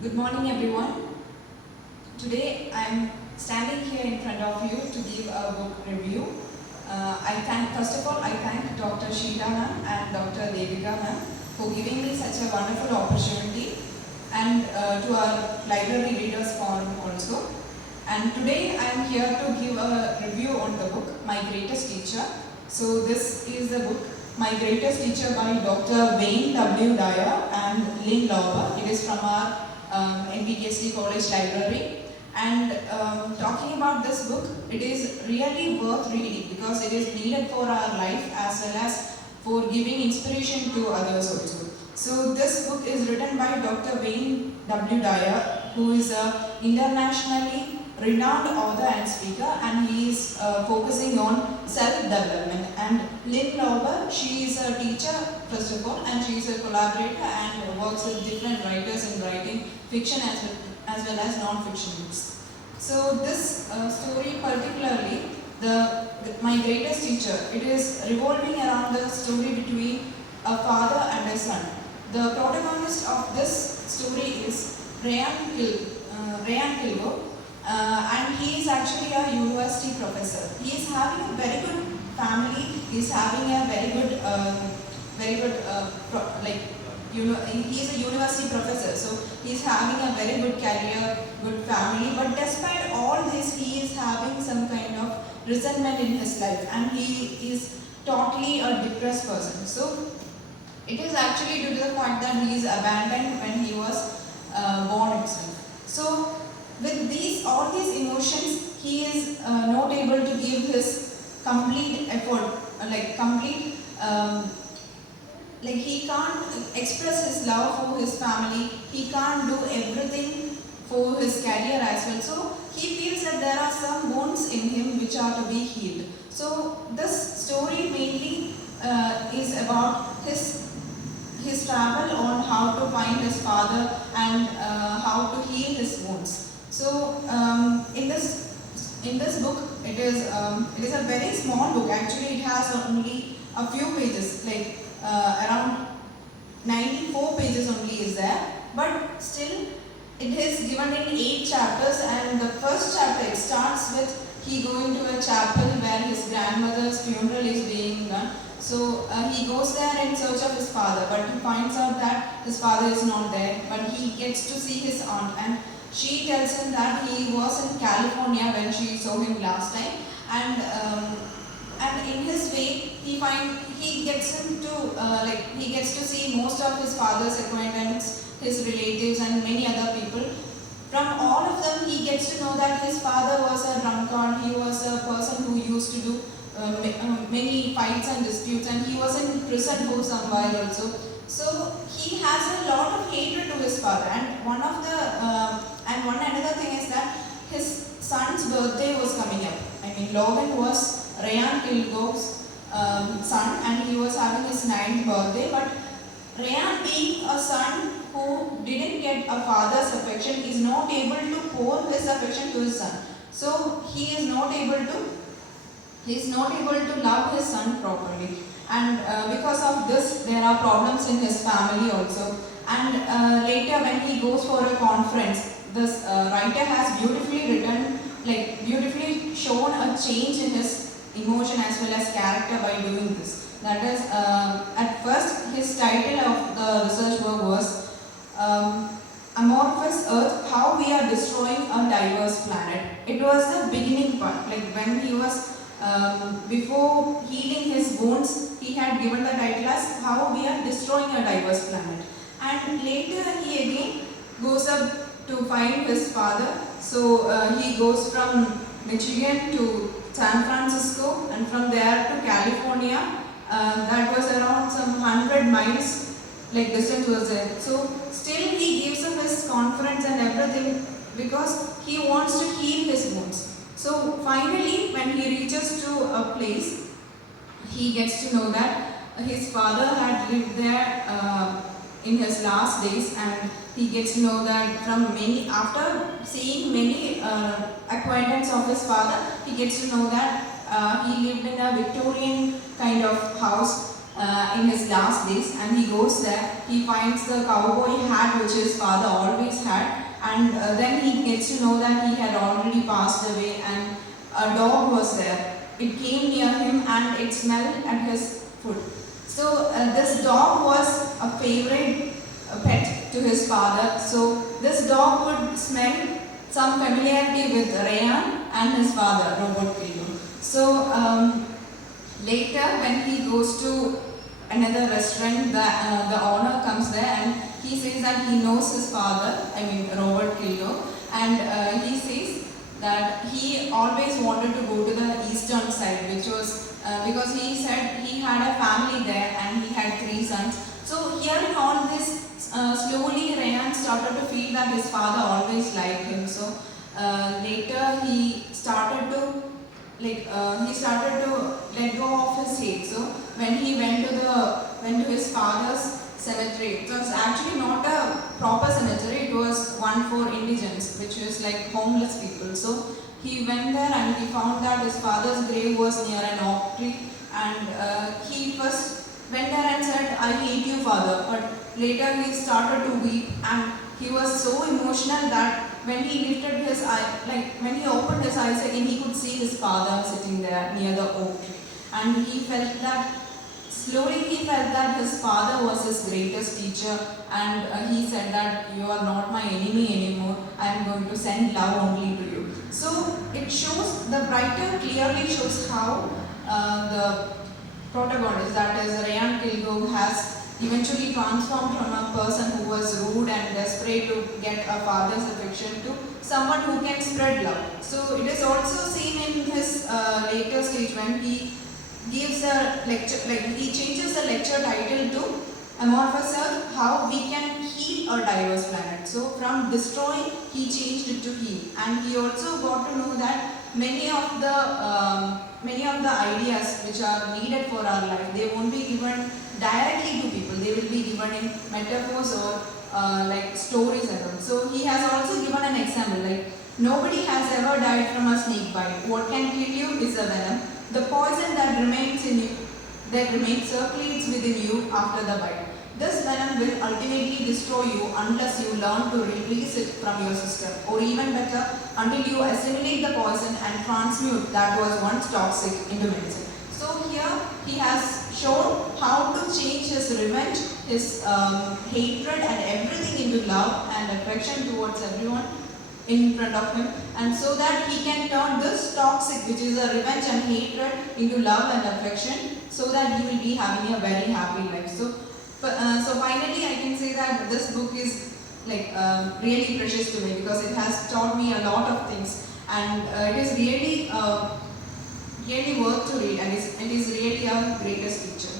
Good morning, everyone. Today I am standing here in front of you to give a book review. First of all, I thank Dr. Sheila ma'am and Dr. Devika ma'am for giving me such a wonderful opportunity, and to our library readers forum also. And today I am here to give a review on the book My Greatest Teacher. So this is the book My Greatest Teacher by Dr. Wayne W. Dyer and Lynn Lauber. It is from our nvksd college library. And talking about this book, it is really worth reading because it is needed for our life as well as for giving inspiration to others also. So this book is written by Dr. Wayne W. Dyer, who is a internationally renowned author and speaker, and he is focusing on self-development. And Lynn Lauber, she is a teacher first of all, and she is a collaborator and works with different writers in writing fiction as well as non-fiction books. So this story particularly, My Greatest Teacher, it is revolving around the story between a father and a son. The protagonist of this story is Ryan Kilgo, and he is actually a university professor. He is having a very good family. He is having a very good he is a university professor, so he is having a very good career, good family. But despite all this, he is having some kind of resentment in his life, and he is totally a depressed person. So it is actually due to the fact that he is abandoned when he was born itself. So with all these emotions, he is not able to give his complete effort, he can't express his love for his family. He can't do everything for his career as well. So he feels that there are some wounds in him which are to be healed. So this story mainly is about his travel on how to find his father and how to heal his wounds. So in this book, it is a very small book. Actually, it has only a few pages, around 94 pages only is there, but still it is given in 8 chapters. And the first chapter, it starts with he going to a chapel where his grandmother's funeral is being done. So he goes there in search of his father, but he finds out that his father is not there, but he gets to see his aunt, and she tells him that he was in California when she saw him last time, and in his way he gets to see most of his father's acquaintance, his relatives, and many other people. From all of them, he gets to know that his father was a drunkard. He was a person who used to do many fights and disputes, and he was in prison for some while also. So he has a lot of hatred to his father. And one another thing is that his son's birthday was coming up. Logan was Ryan Kilgo's son, and he was having his 9th birthday. But Ryan, being a son who didn't get a father's affection, is not able to pour his affection to his son. So he is not able to love his son properly. And because of this, there are problems in his family also. And later, when he goes for a conference, this writer has beautifully shown a change in his emotion as well as character by doing this. That is, at first, his title of the research work was Amorphous Earth, How We Are Destroying a Diverse Planet. It was the beginning part, when he was, before healing his wounds, he had given the title as How We Are Destroying a Diverse Planet. And later he again goes up to find his father. So he goes from Michigan to San Francisco, and from there to California. That was around some 100 miles distance was there. So still he gives up his conference and everything because he wants to heal his wounds. So finally, when he reaches to a place, he gets to know that his father had lived there in his last days, and he gets to know that after seeing many acquaintance of his father, he gets to know that he lived in a Victorian kind of house, in his last days, and he goes there. He finds the cowboy hat which his father always had, and then he gets to know that he had already passed away, and a dog was there. It came near him and it smelled at his foot. So this dog was a favorite pet to his father. So this dog would smell some familiarity with Rayan and his father, Robert Kilgo. So later, when he goes to another restaurant, the owner comes there and he says that he knows his father, I mean Robert Kilgo, and he says that he always wanted to go to the eastern side, which was because he said he had a family there and he had 3 sons. So hearing all this, slowly Rayan started to feel that his father always liked him. So later he started to let go of his hate. So when he went to his father's cemetery, it was actually not a proper cemetery, it was one for indigents, which was like homeless people. So he went there and he found that his father's grave was near an oak tree, and he first went there and said, "I hate you, father," but later he started to weep, and he was so emotional that when he lifted his eye, when he opened his eyes again, he could see his father sitting there near the oak tree. And he felt that, slowly he felt that his father was his greatest teacher, and he said that, "You are not my enemy anymore, I am going to send love only to you." So it shows, the writer clearly shows how the protagonist, that is Rayan Kilgo, has eventually transformed from a person who was rude and desperate to get a father's affection to someone who can spread love. So it is also seen in his later stage when he gives a lecture, he changes the lecture title to Amorphous Earth, How We Can Heal a Diverse Planet. So from destroy, he changed it to heal, and he also got to know that many of the ideas which are needed for our life, they won't be given directly to people, they will be given in metaphors or like stories and all. So he has also given an example, like, nobody has ever died from a snake bite. What can kill you is a venom. The poison that remains in you, that remains circulates within you after the bite. This venom will ultimately destroy you unless you learn to release it from your system, or even better, until you assimilate the poison and transmute that was once toxic into medicine. So here he has shown how to change his revenge, his hatred and everything into love and affection towards everyone in front of him, and so that he can turn this toxic, which is a revenge and hatred, into love and affection, so that he will be having a very happy life. So finally I can say that this book is really precious to me, because it has taught me a lot of things, and it is really worth to read, and it is really a greatest teacher.